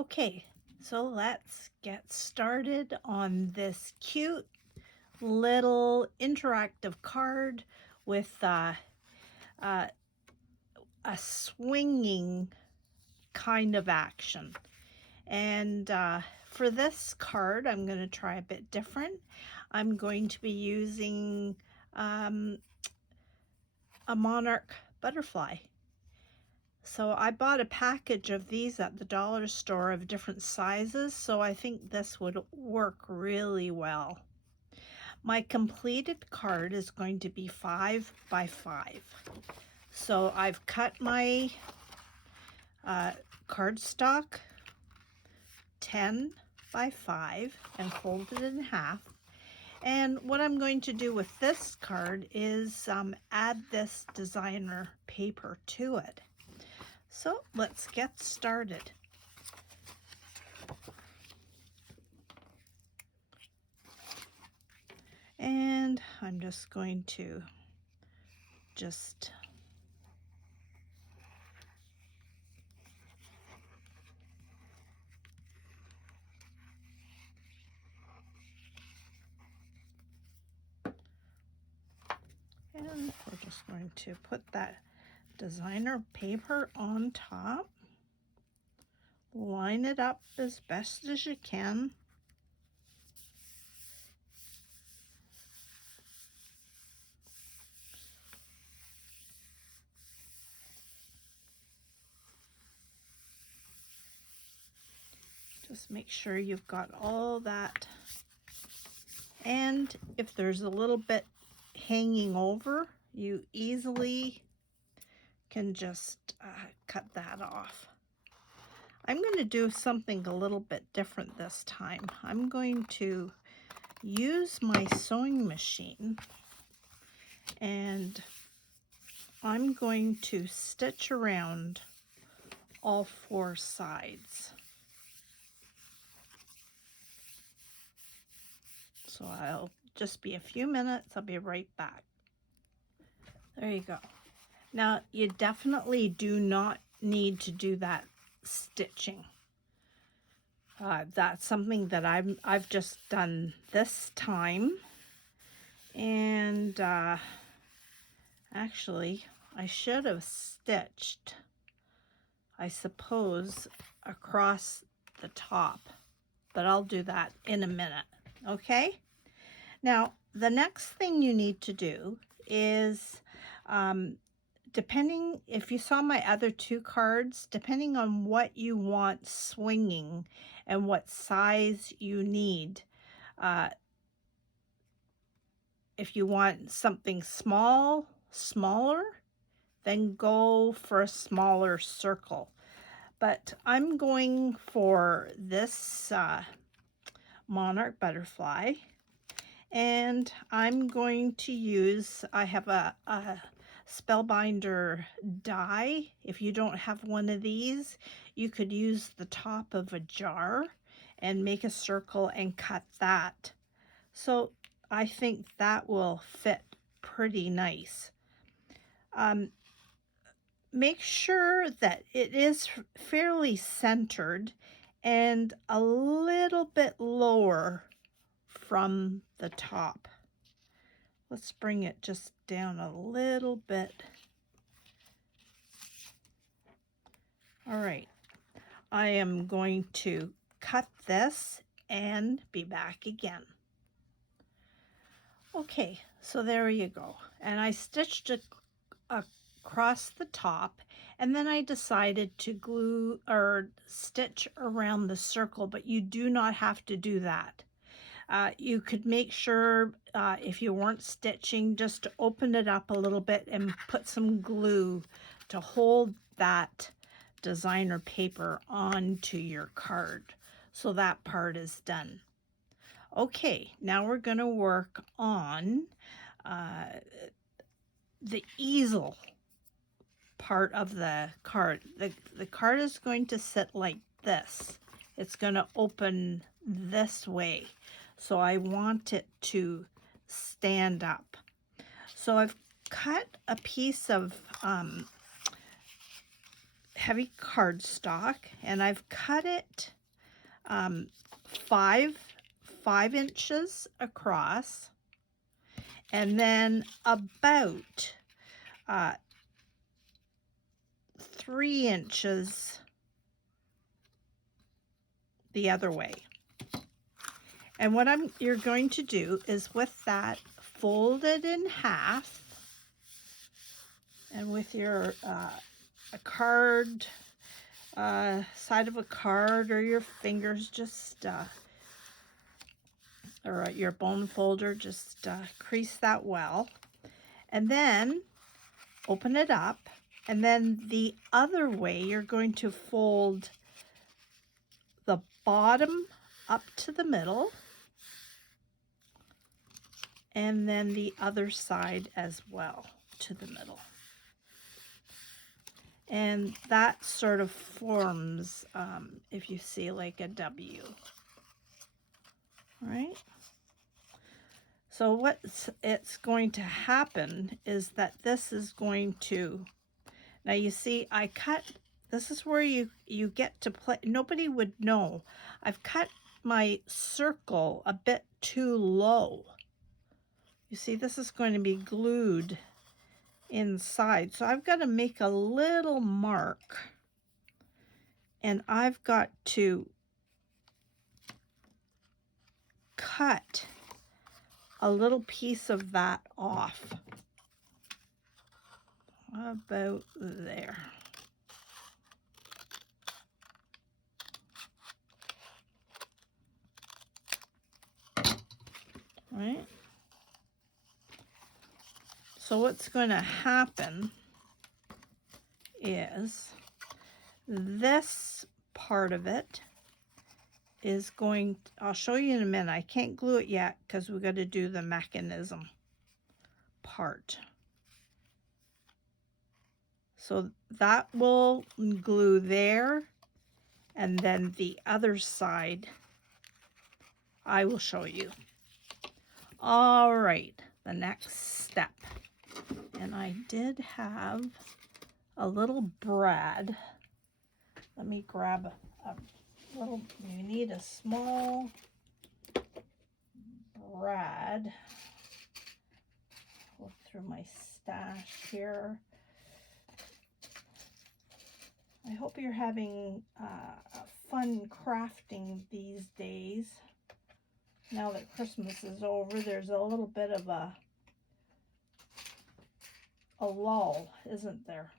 Okay, so let's get started on this cute little interactive card with uh, a swinging kind of action. And for this card, I'm going to try a bit different. I'm going to be using um, a Monarch Butterfly. So I bought a package of these at the dollar store of different sizes, so I think this would work really well. My completed card is going to be 5 by 5. So I've cut my cardstock 10 by 5 and folded it in half. And what I'm going to do with this card is add this designer paper to it. So let's get started. And I'm just going to and we're just going to put that designer paper on top. Line it up as best as you can. Just make sure you've got all that. And if there's a little bit hanging over, you easily can just cut that off. I'm going to do something a little bit different this time. I'm going to use my sewing machine and I'm going to stitch around all 4 sides. So I'll just be a few minutes. I'll be right back. There you go. Now you definitely do not need to do that stitching. That's something that I've just done this time. And actually I should have stitched, I suppose, across the top, but I'll do that in a minute. Okay, now the next thing you need to do is depending, if you saw my other 2 cards, depending on what you want swinging and what size you need, if you want something smaller, then go for a smaller circle. But I'm going for this Monarch Butterfly, and I'm going to use, I have a Spellbinder die. If you don't have one of these, you could use the top of a jar and make a circle and cut that. So I think that will fit pretty nice. Make sure that it is fairly centered and a little bit lower from the top. Let's bring it just down a little bit. All right, I am going to cut this and be back again. Okay, so there you go. And I stitched across the top, and then I decided to glue or stitch around the circle, but you do not have to do that. You could make sure if you weren't stitching, just to open it up a little bit and put some glue to hold that designer paper onto your card. So that part is done. Okay, now we're going to work on the easel part of the card. The card is going to sit like this. It's going to open this way. So I want it to stand up. So I've cut a piece of heavy cardstock, and I've cut it 5 inches across, and then about 3 inches the other way. And what you're going to do is with that, fold it in half, and with your a card, side of a card, or your fingers, just or your bone folder, just crease that well, and then open it up, and then the other way you're going to fold the bottom up to the middle, and then the other side as well to the middle. And that sort of forms, if you see, like a W. All right? So it's going to happen is that this is going to, now you see I cut, this is where you get to play, nobody would know. I've cut my circle a bit too low. You see, this is going to be glued inside. So I've got to make a little mark, and I've got to cut a little piece of that off. About there. Right? So what's going to happen is this part of it is going, I'll show you in a minute. I can't glue it yet because we've got to do the mechanism part. So that will glue there, and then the other side I will show you. All right, the next step. And I did have a little brad. Let me grab a little, you need a small brad. Look through my stash here. I hope you're having fun crafting these days. Now that Christmas is over, there's a little bit of a lull, isn't there?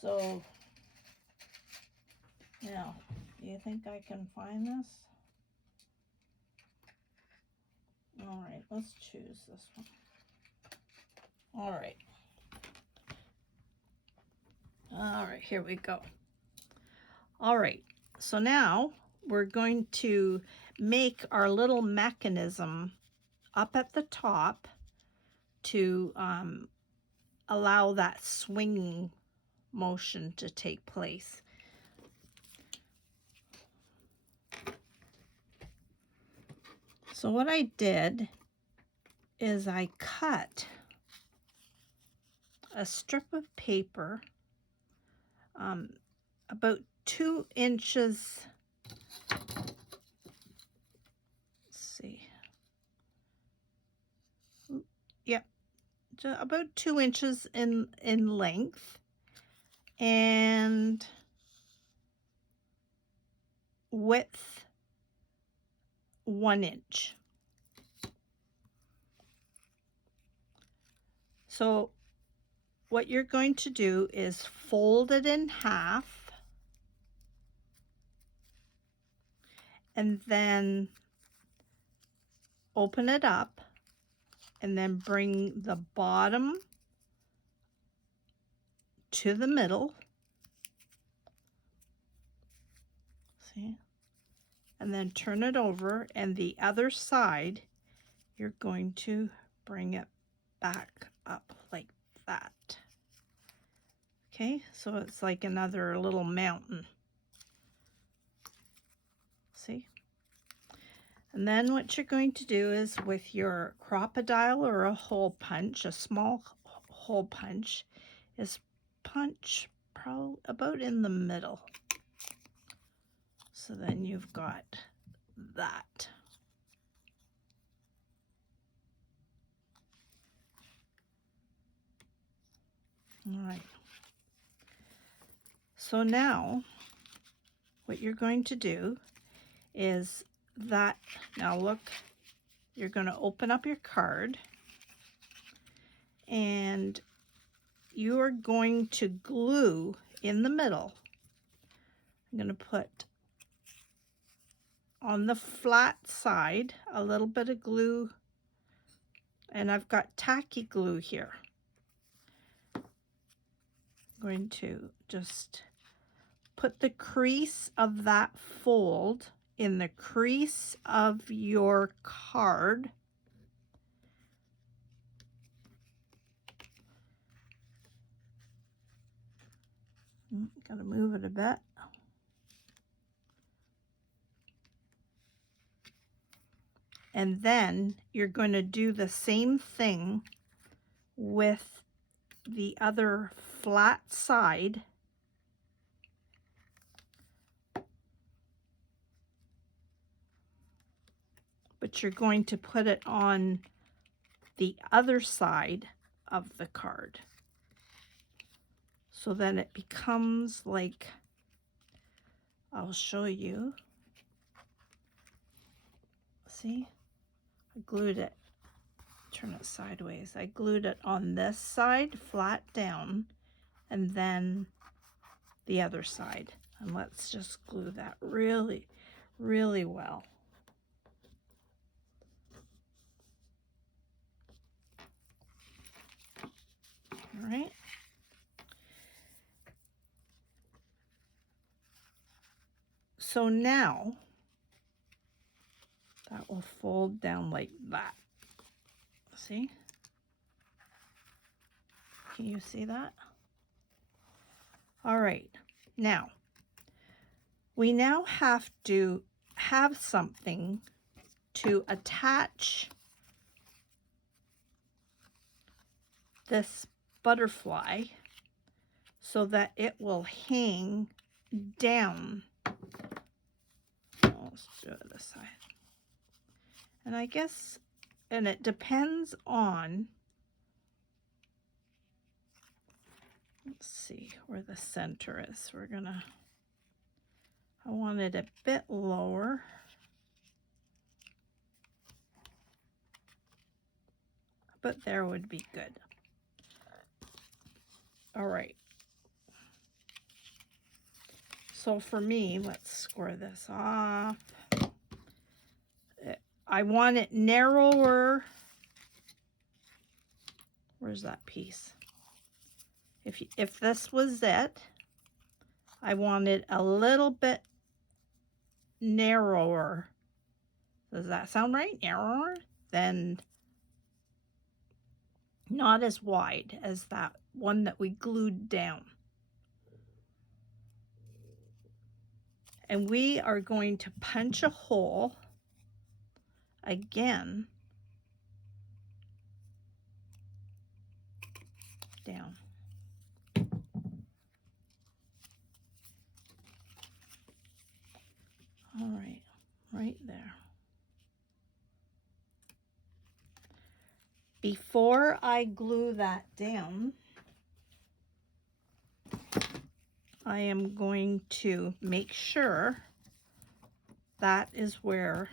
So, now, do you think I can find this? All right, let's choose this one. All right. All right, here we go. All right, so now we're going to make our little mechanism up at the top to allow that swinging motion to take place. So what I did is I cut a strip of paper about 2 inches, let's see, yep, about 2 inches in length, and width 1 inch. So what you're going to do is fold it in half, and then open it up, and then bring the bottom to the middle. See? And then turn it over, and the other side, you're going to bring it back up like that. Okay, so it's like another little mountain. See? And then what you're going to do is with your crocodile or a hole punch, a small hole punch, is punch probably about in the middle. So then you've got that. All right. So now what you're going to do is that, now look, you're going to open up your card and you are going to glue in the middle. I'm going to put on the flat side a little bit of glue, and I've got tacky glue here. I'm going to just put the crease of that fold in the crease of your card. Gotta move it a bit. And then you're going to do the same thing with the other flat side. But you're going to put it on the other side of the card. So then it becomes like, I'll show you. See? I glued it. Turn it sideways. I glued it on this side, flat down, and then the other side. And let's just glue that really, really well. All right. So now that will fold down like that. See? Can you see that? All right. Now, we now have to have something to attach this butterfly so that it will hang down. Let's do it this side. And I guess, and it depends on, let's see where the center is. We're gonna, I want it a bit lower. But there would be good. All right. So for me, let's square this off. I want it narrower. Where's that piece? If this was it, I want it a little bit narrower. Does that sound right? Narrower? Then not as wide as that one that we glued down. And we are going to punch a hole again down. All right, right there. Before I glue that down, I am going to make sure that is where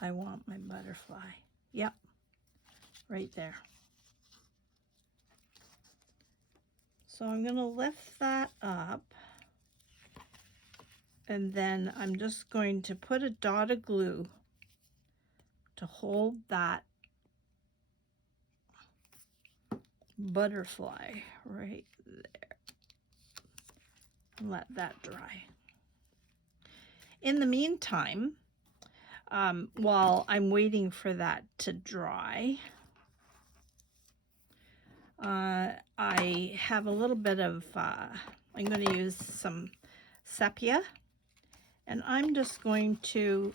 I want my butterfly. Yep, right there. So I'm going to lift that up, and then I'm just going to put a dot of glue to hold that butterfly right there and let that dry. In the meantime, while I'm waiting for that to dry, I have a little bit of, I'm going to use some sepia, and I'm just going to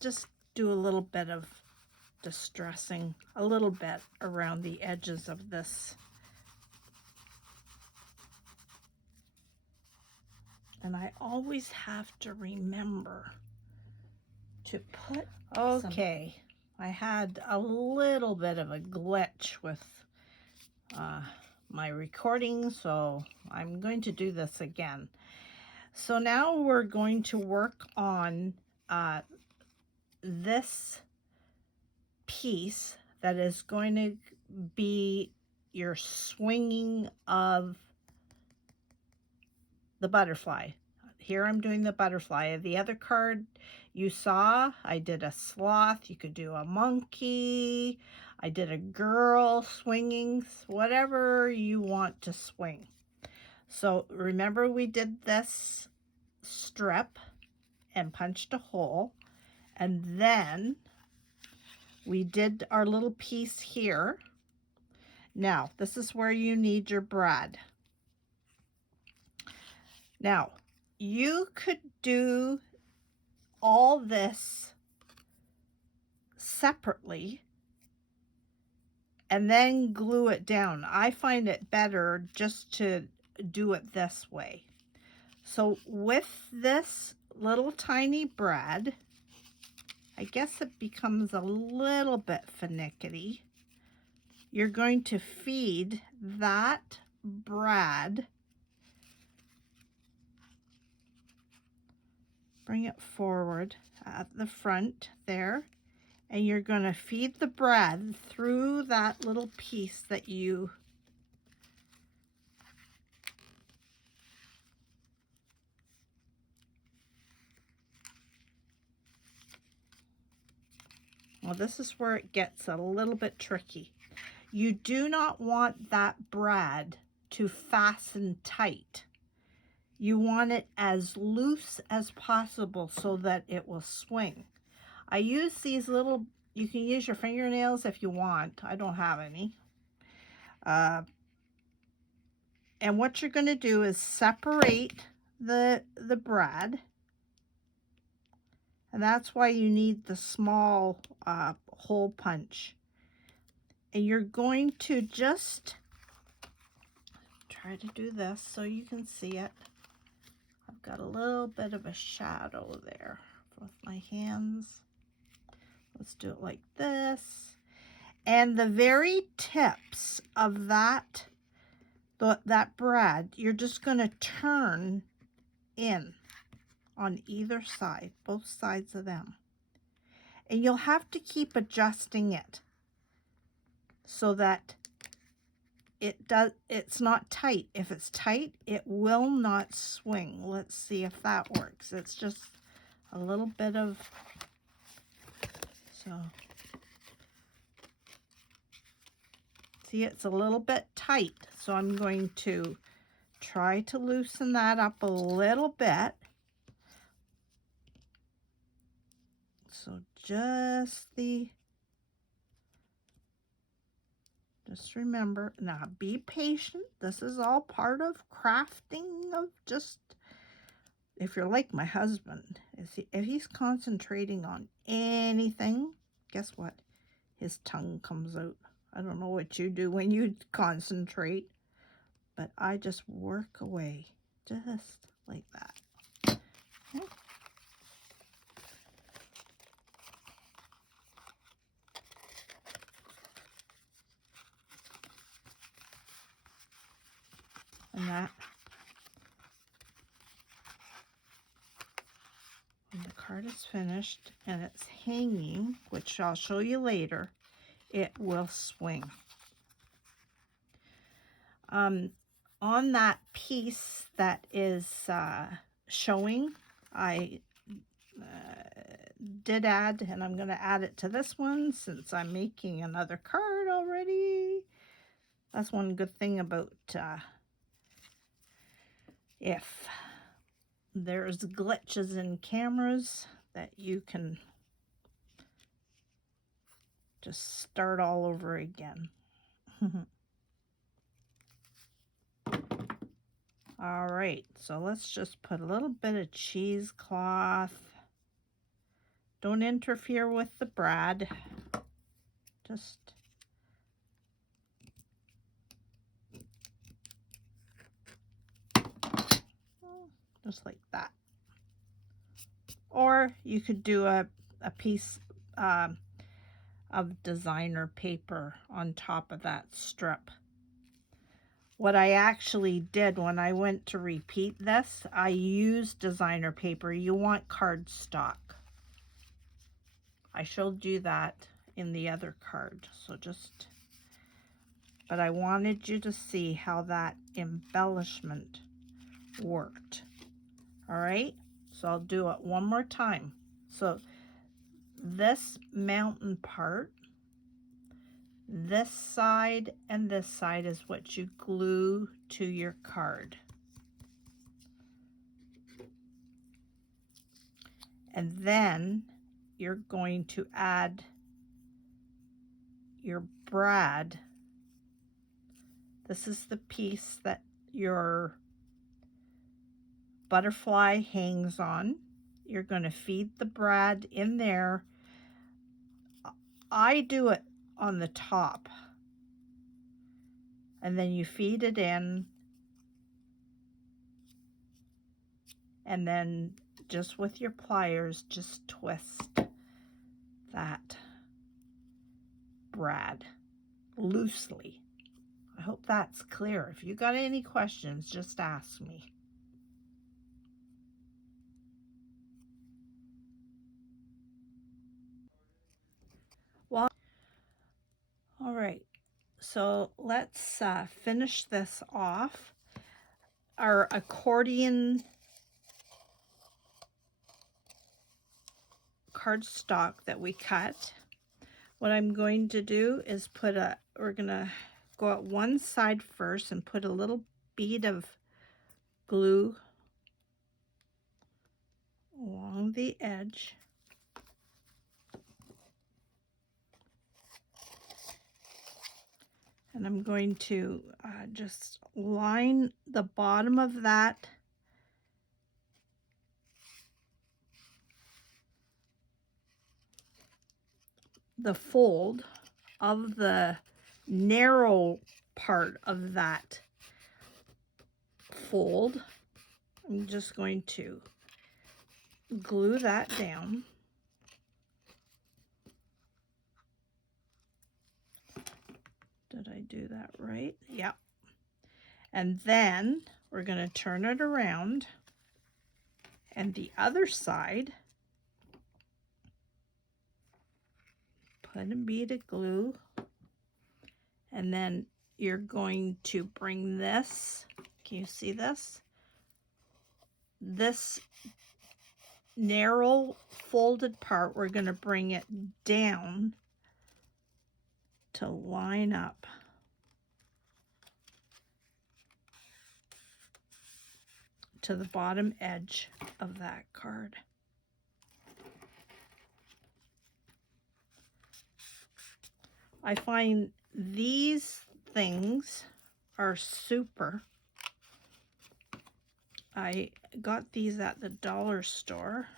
just do a little bit of distressing a little bit around the edges of this. And I always have to remember to put, okay, I had a little bit of a glitch with my recording, so I'm going to do this again. So now we're going to work on this piece that is going to be your swinging of the butterfly. Here I'm doing the butterfly. The other card you saw, I did a sloth. You could do a monkey. I did a girl swinging, whatever you want to swing. So remember we did this strip and punched a hole, and then we did our little piece here. Now this is where you need your brad. Now you could do all this separately and then glue it down. I find it better just to do it this way. So with this little tiny brad, I guess it becomes a little bit finicky. You're going to feed that brad, bring it forward at the front there, and you're going to feed the brad through that little piece that you well, this is where it gets a little bit tricky. You do not want that brad to fasten tight. You want it as loose as possible so that it will swing. I use these little, you can use your fingernails if you want. I don't have any. And what you're going to do is separate the brad. And that's why you need the small hole punch. And you're going to just try to do this so you can see it. I've got a little bit of a shadow there with my hands. Let's do it like this. And the very tips of that brad, you're just going to turn in on either side, both sides of them. And you'll have to keep adjusting it so that it's not tight. If it's tight, it will not swing. Let's see if that works. It's just a little bit of, so see, it's a little bit tight. So I'm going to try to loosen that up a little bit. So just remember, now be patient. This is all part of crafting, of just, if you're like my husband, if he's concentrating on anything, guess what? His tongue comes out. I don't know what you do when you concentrate, but I just work away just like that. Okay. And that, when the card is finished and it's hanging, which I'll show you later, it will swing. On that piece that is showing, I did add, and I'm going to add it to this one since I'm making another card already. That's one good thing about if there's glitches in cameras, that you can just start all over again. All right, so let's just put a little bit of cheesecloth. Don't interfere with the brad. just like that. Or you could do a piece of designer paper on top of that strip. What I actually did when I went to repeat this, I used designer paper. You want cardstock. I showed you that in the other card, so just, but I wanted you to see how that embellishment worked. All right, so I'll do it one more time. So this mountain part, this side and this side is what you glue to your card. And then you're going to add your brad. This is the piece that your butterfly hangs on. You're going to feed the brad in there. I do it on the top. And then you feed it in. And then just with your pliers, just twist that brad loosely. I hope that's clear. If you got any questions, just ask me. Well, all right, so let's finish this off. Our accordion cardstock that we cut. What I'm going to do is we're gonna go at one side first and put a little bead of glue along the edge. And I'm going to just line the bottom of that the fold of the narrow part of that fold. I'm just going to glue that down. Did I do that right? Yep. And then we're going to turn it around, and the other side, put a bead of glue, and then you're going to bring this, can you see this? This narrow folded part, we're going to bring it down to line up to the bottom edge of that card. I find these things are super. I got these at the dollar store.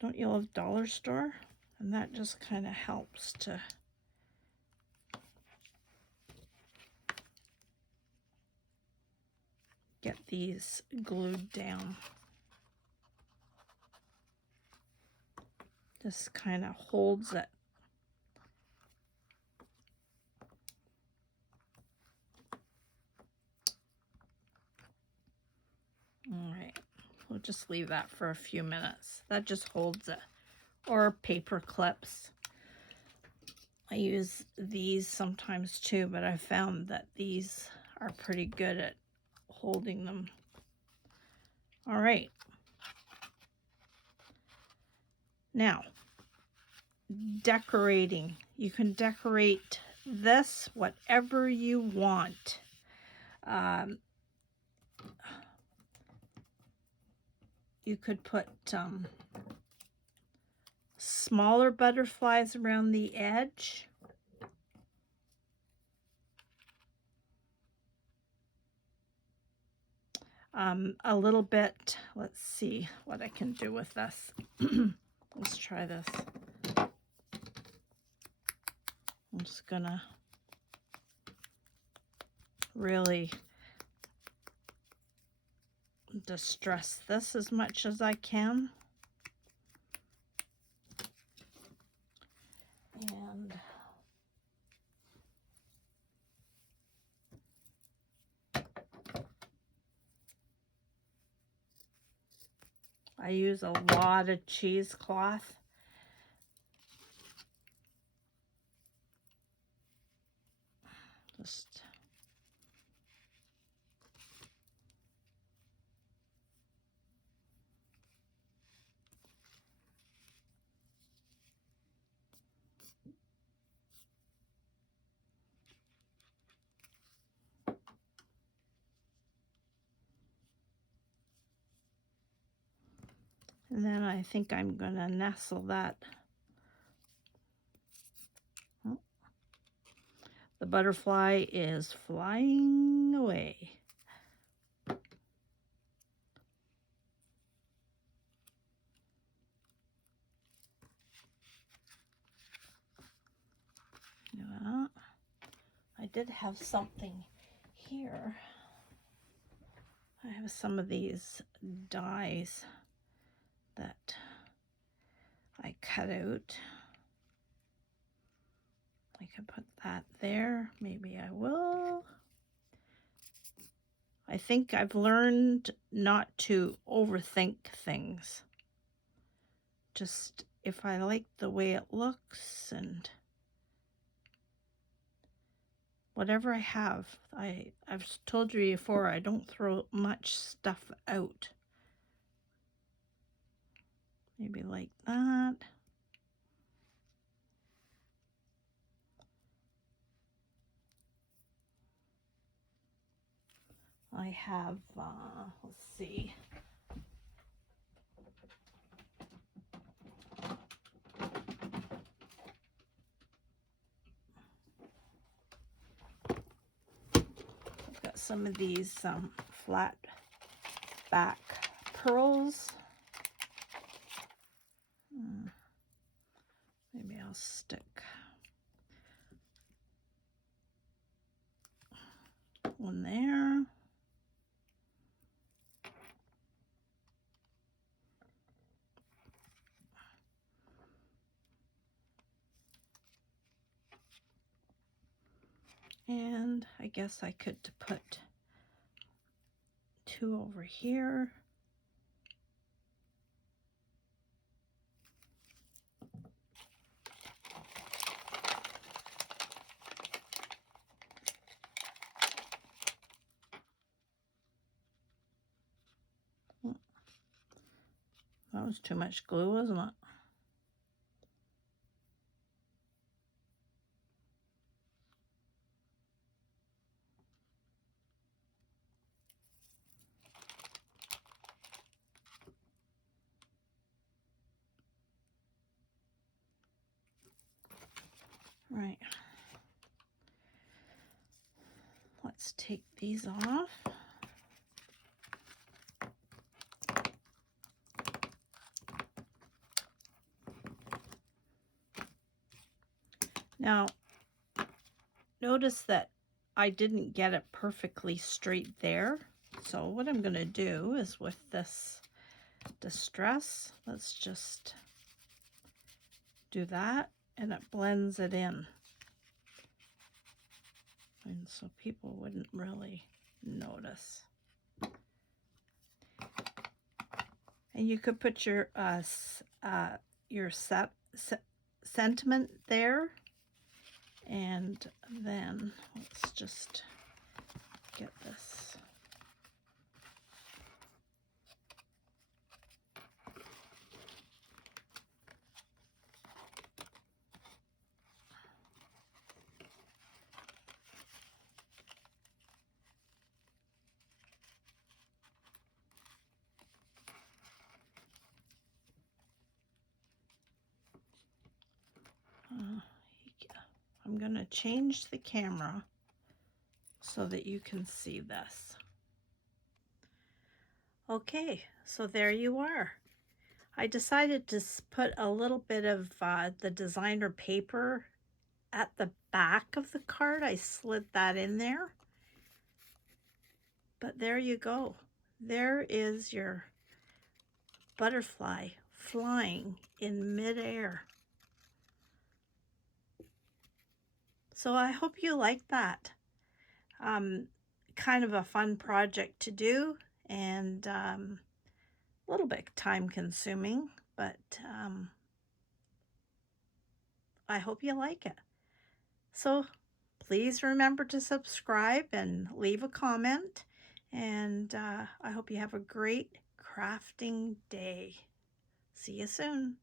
Don't you love dollar store? And that just kind of helps to get these glued down. Just kind of holds it. All right, we'll just leave that for a few minutes. That just holds it. Or paper clips. I use these sometimes too, but I found that these are pretty good at holding them. All right. Now, decorating. You can decorate this whatever you want. You could put smaller butterflies around the edge. A little bit, let's see what I can do with this. Let's try this. I'm just gonna really distress this as much as I can. And I use a lot of cheesecloth. Just and then I think I'm gonna nestle that. Oh, the butterfly is flying away. Yeah, I did have something here. I have some of these dies that I cut out. I can put that there. Maybe I will. I think I've learned not to overthink things. Just if I like the way it looks and whatever I have, I've told you before, I don't throw much stuff out. Maybe like that. I have, let's see. I've got some of these flat back pearls. Maybe I'll stick one there. And I guess I could put two over here. That was too much glue, wasn't it? Right. Let's take these off. Now, notice that I didn't get it perfectly straight there. So what I'm going to do is with this distress, let's just do that, and it blends it in. And so people wouldn't really notice. And you could put your sentiment there. And then let's just get this. I'm going to change the camera so that you can see this. Okay, so there you are. I decided to put a little bit of the designer paper at the back of the card. I slid that in there. But there you go. There is your butterfly flying in midair. So I hope you like that. Kind of a fun project to do, and a little bit time consuming, but I hope you like it. So please remember to subscribe and leave a comment, and I hope you have a great crafting day. See you soon.